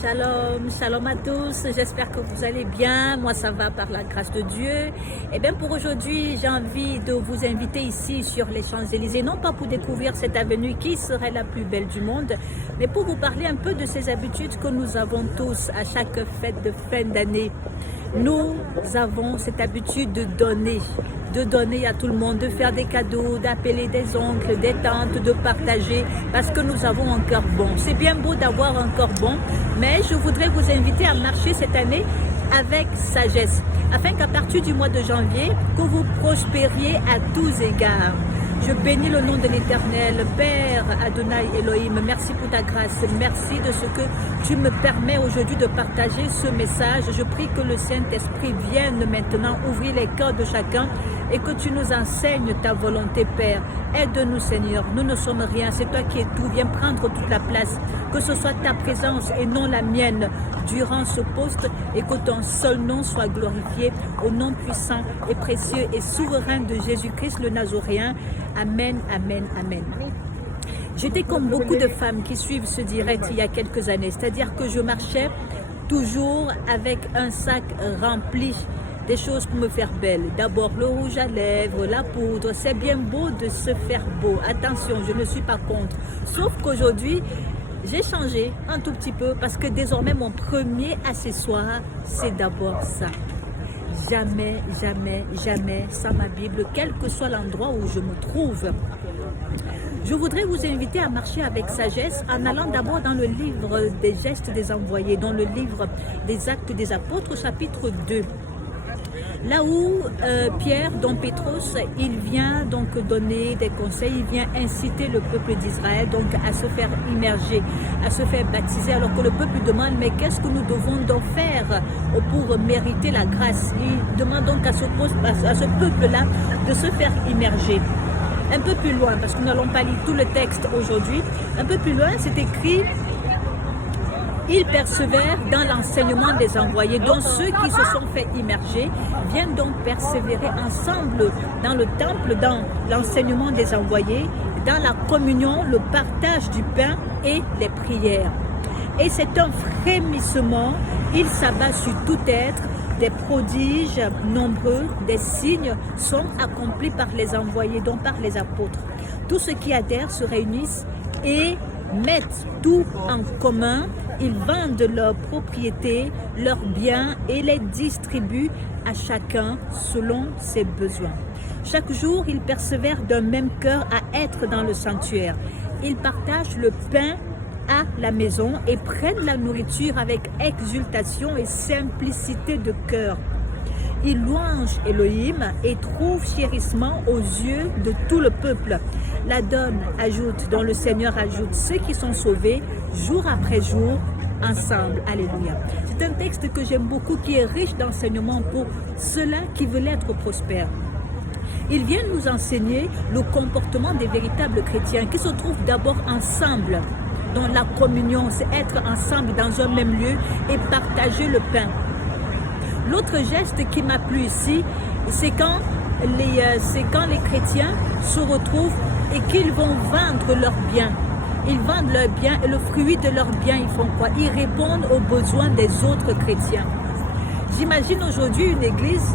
Shalom, shalom à tous, j'espère que vous allez bien, moi ça va par la grâce de Dieu. Et bien pour aujourd'hui, j'ai envie de vous inviter ici sur les Champs-Élysées, non pas pour découvrir cette avenue qui serait la plus belle du monde, mais pour vous parler un peu de ces habitudes que nous avons tous à chaque fête de fin d'année. Nous avons cette habitude de donner à tout le monde, de faire des cadeaux, d'appeler des oncles, des tantes, de partager, parce que nous avons un cœur bon. C'est bien beau d'avoir un cœur bon, mais je voudrais vous inviter à marcher cette année avec sagesse, afin qu'à partir du mois de janvier, que vous prospériez à tous égards. Je bénis le nom de l'Éternel, Père Adonai Elohim. Merci pour ta grâce. Merci de ce que tu me permets aujourd'hui de partager ce message. Je prie que le Saint-Esprit vienne maintenant ouvrir les cœurs de chacun et que tu nous enseignes ta volonté, Père. Aide-nous, Seigneur. Nous ne sommes rien. C'est toi qui es tout. Viens prendre toute la place. Que ce soit ta présence et non la mienne durant ce poste et que ton seul nom soit glorifié au nom puissant et précieux et souverain de Jésus-Christ le Nazoréen. Amen, amen, amen. J'étais comme beaucoup de femmes qui suivent ce direct il y a quelques années, c'est-à-dire que je marchais toujours avec un sac rempli des choses pour me faire belle. D'abord le rouge à lèvres, la poudre, c'est bien beau de se faire beau. Attention, je ne suis pas contre. Sauf qu'aujourd'hui, j'ai changé un tout petit peu parce que désormais mon premier accessoire, c'est d'abord ça. Jamais, jamais, jamais sans ma Bible, quel que soit l'endroit où je me trouve. Je voudrais vous inviter à marcher avec sagesse en allant d'abord dans le livre des gestes des envoyés, dans le livre des actes des apôtres, chapitre 2. Là où Pierre, dont Pétros, il vient donc donner des conseils, il vient inciter le peuple d'Israël donc à se faire immerger, à se faire baptiser, alors que le peuple demande mais qu'est-ce que nous devons donc faire pour mériter la grâce? Il demande donc à ce peuple-là de se faire immerger. Un peu plus loin, parce que nous n'allons pas lire tout le texte aujourd'hui, un peu plus loin c'est écrit: ils persévèrent dans l'enseignement des envoyés. Donc ceux qui se sont fait immerger viennent donc persévérer ensemble dans le temple, dans l'enseignement des envoyés, dans la communion, le partage du pain et les prières. Et c'est un frémissement, il s'abat sur tout être, des prodiges nombreux, des signes sont accomplis par les envoyés, donc par les apôtres. Tous ceux qui adhèrent se réunissent et mettent tout en commun. Ils vendent leurs propriétés, leurs biens et les distribuent à chacun selon ses besoins. Chaque jour, ils persévèrent d'un même cœur à être dans le sanctuaire. Ils partagent le pain à la maison et prennent la nourriture avec exultation et simplicité de cœur. Ils louangent Elohim et trouvent chérissement aux yeux de tout le peuple. La donne ajoute, dont le Seigneur ajoute, ceux qui sont sauvés jour après jour ensemble. Alléluia. C'est un texte que j'aime beaucoup, qui est riche d'enseignements pour ceux-là qui veulent être prospères. Il vient nous enseigner le comportement des véritables chrétiens qui se trouvent d'abord ensemble. Dans la communion, c'est être ensemble dans un même lieu et partager le pain. L'autre geste qui m'a plu ici, c'est quand les chrétiens se retrouvent et qu'ils vont vendre leurs biens. Ils vendent leurs biens et le fruit de leurs biens, ils font quoi? Ils répondent aux besoins des autres chrétiens. J'imagine aujourd'hui une église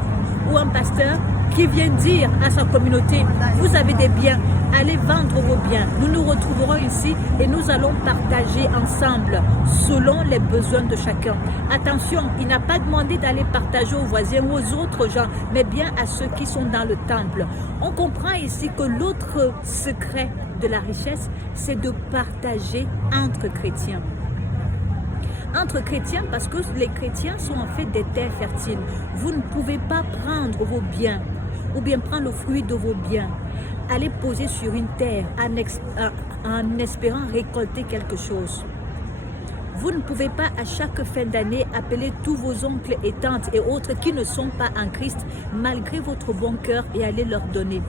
ou un pasteur qui vient dire à sa communauté: vous avez des biens, allez vendre vos biens. Nous nous retrouverons ici et nous allons partager ensemble selon les besoins de chacun. Attention, il n'a pas demandé d'aller partager aux voisins ou aux autres gens, mais bien à ceux qui sont dans le temple. On comprend ici que l'autre secret de la richesse, c'est de partager entre chrétiens. Entre chrétiens, parce que les chrétiens sont en fait des terres fertiles. Vous ne pouvez pas prendre vos biens ou bien prendre le fruit de vos biens, aller poser sur une terre en espérant récolter quelque chose. Vous ne pouvez pas à chaque fin d'année appeler tous vos oncles et tantes et autres qui ne sont pas en Christ malgré votre bon cœur et aller leur donner.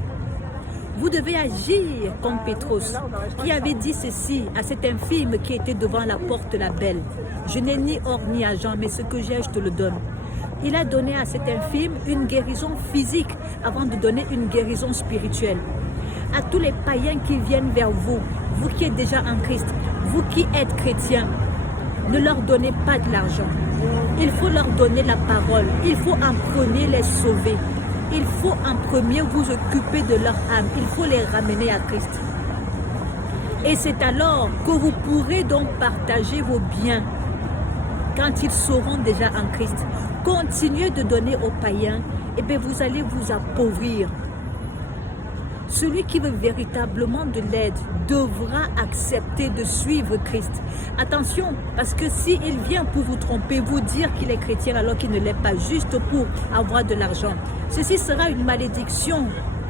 Vous devez agir comme Pétros, qui avait dit ceci à cet infirme qui était devant la porte la belle: je n'ai ni or ni argent, mais ce que j'ai, je te le donne. Il a donné à cet infirme une guérison physique avant de donner une guérison spirituelle. À tous les païens qui viennent vers vous, vous qui êtes déjà en Christ, vous qui êtes chrétiens, Ne leur donnez pas de l'argent. Il faut leur donner la parole. Il faut en premier les sauver. Il faut en premier vous occuper de leur âme. Il faut les ramener à Christ. Et c'est alors que vous pourrez donc partager vos biens quand ils seront déjà en Christ. Continuez de donner aux païens, et bien vous allez vous appauvrir. Celui qui veut véritablement de l'aide devra accepter de suivre Christ. Attention, parce que s'il vient pour vous tromper, vous dire qu'il est chrétien alors qu'il ne l'est pas, juste pour avoir de l'argent, ceci sera une malédiction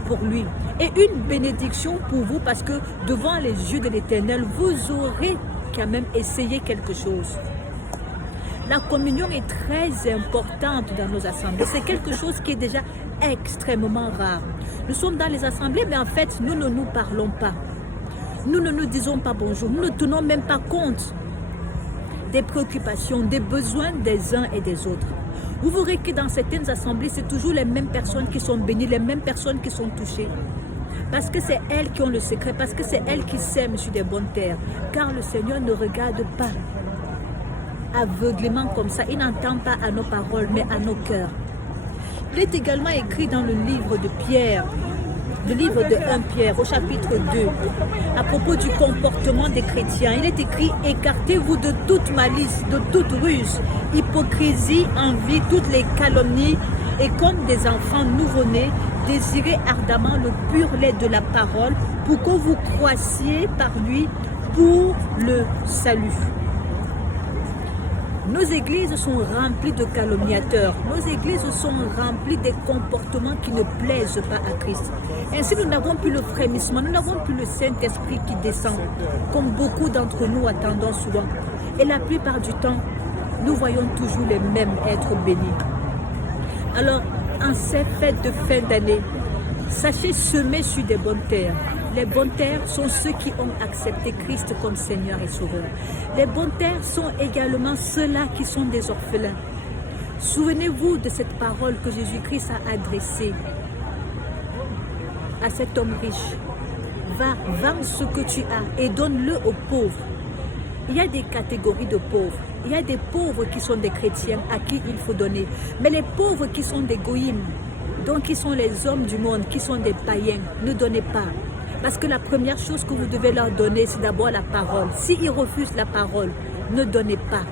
pour lui et une bénédiction pour vous, parce que devant les yeux de l'Éternel, vous aurez quand même essayé quelque chose. La communion est très importante dans nos assemblées. C'est quelque chose qui est déjà extrêmement rare. Nous sommes dans les assemblées, mais en fait, nous ne nous parlons pas. Nous ne nous disons pas bonjour. Nous ne tenons même pas compte des préoccupations, des besoins des uns et des autres. Vous verrez que dans certaines assemblées, c'est toujours les mêmes personnes qui sont bénies, les mêmes personnes qui sont touchées. Parce que c'est elles qui ont le secret, parce que c'est elles qui sèment sur des bonnes terres. Car le Seigneur ne regarde pas aveuglément comme ça. Il n'entend pas à nos paroles, mais à nos cœurs. Il est également écrit dans le livre de Pierre, le livre de 1 Pierre, au chapitre 2, à propos du comportement des chrétiens. Il est écrit: écartez-vous de toute malice, de toute ruse, hypocrisie, envie, toutes les calomnies, et comme des enfants nouveau-nés, désirez ardemment le pur lait de la parole, pour que vous croissiez par lui pour le salut. Nos églises sont remplies de calomniateurs. Nos églises sont remplies des comportements qui ne plaisent pas à Christ. Ainsi, nous n'avons plus le frémissement, nous n'avons plus le Saint-Esprit qui descend, comme beaucoup d'entre nous attendons souvent. Et la plupart du temps, nous voyons toujours les mêmes être bénis. Alors, en ces fêtes de fin d'année, sachez semer sur des bonnes terres. Les bonnes terres sont ceux qui ont accepté Christ comme Seigneur et Sauveur. Les bonnes terres sont également ceux-là qui sont des orphelins. Souvenez-vous de cette parole que Jésus-Christ a adressée à cet homme riche. Va, vends ce que tu as et donne-le aux pauvres. Il y a des catégories de pauvres. Il y a des pauvres qui sont des chrétiens à qui il faut donner. Mais les pauvres qui sont des goïms, donc qui sont les hommes du monde, qui sont des païens, ne donnez pas. Parce que la première chose que vous devez leur donner, c'est d'abord la parole. S'ils refusent la parole, ne donnez pas.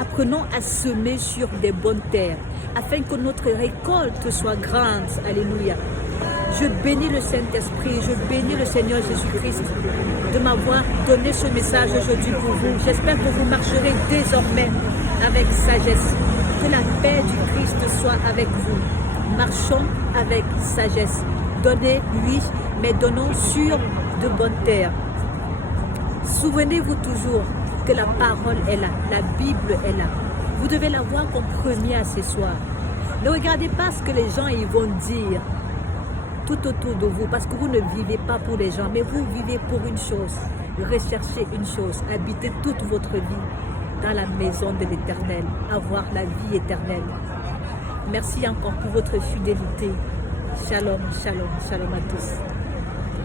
Apprenons à semer sur des bonnes terres, afin que notre récolte soit grande. Alléluia. Je bénis le Saint-Esprit, je bénis le Seigneur Jésus-Christ de m'avoir donné ce message aujourd'hui pour vous. J'espère que vous marcherez désormais avec sagesse. Que la paix du Christ soit avec vous. Marchons avec sagesse. Donnez, oui, mais donnons sur de bonnes terres. Souvenez-vous toujours que la parole est là, la Bible est là. Vous devez la voir comme premier accessoire. Ne regardez pas ce que les gens ils vont dire tout autour de vous, parce que vous ne vivez pas pour les gens, mais vous vivez pour une chose. Recherchez une chose, habitez toute votre vie dans la maison de l'Éternel, avoir la vie éternelle. Merci encore pour votre fidélité. Shalom, shalom, shalom à tous.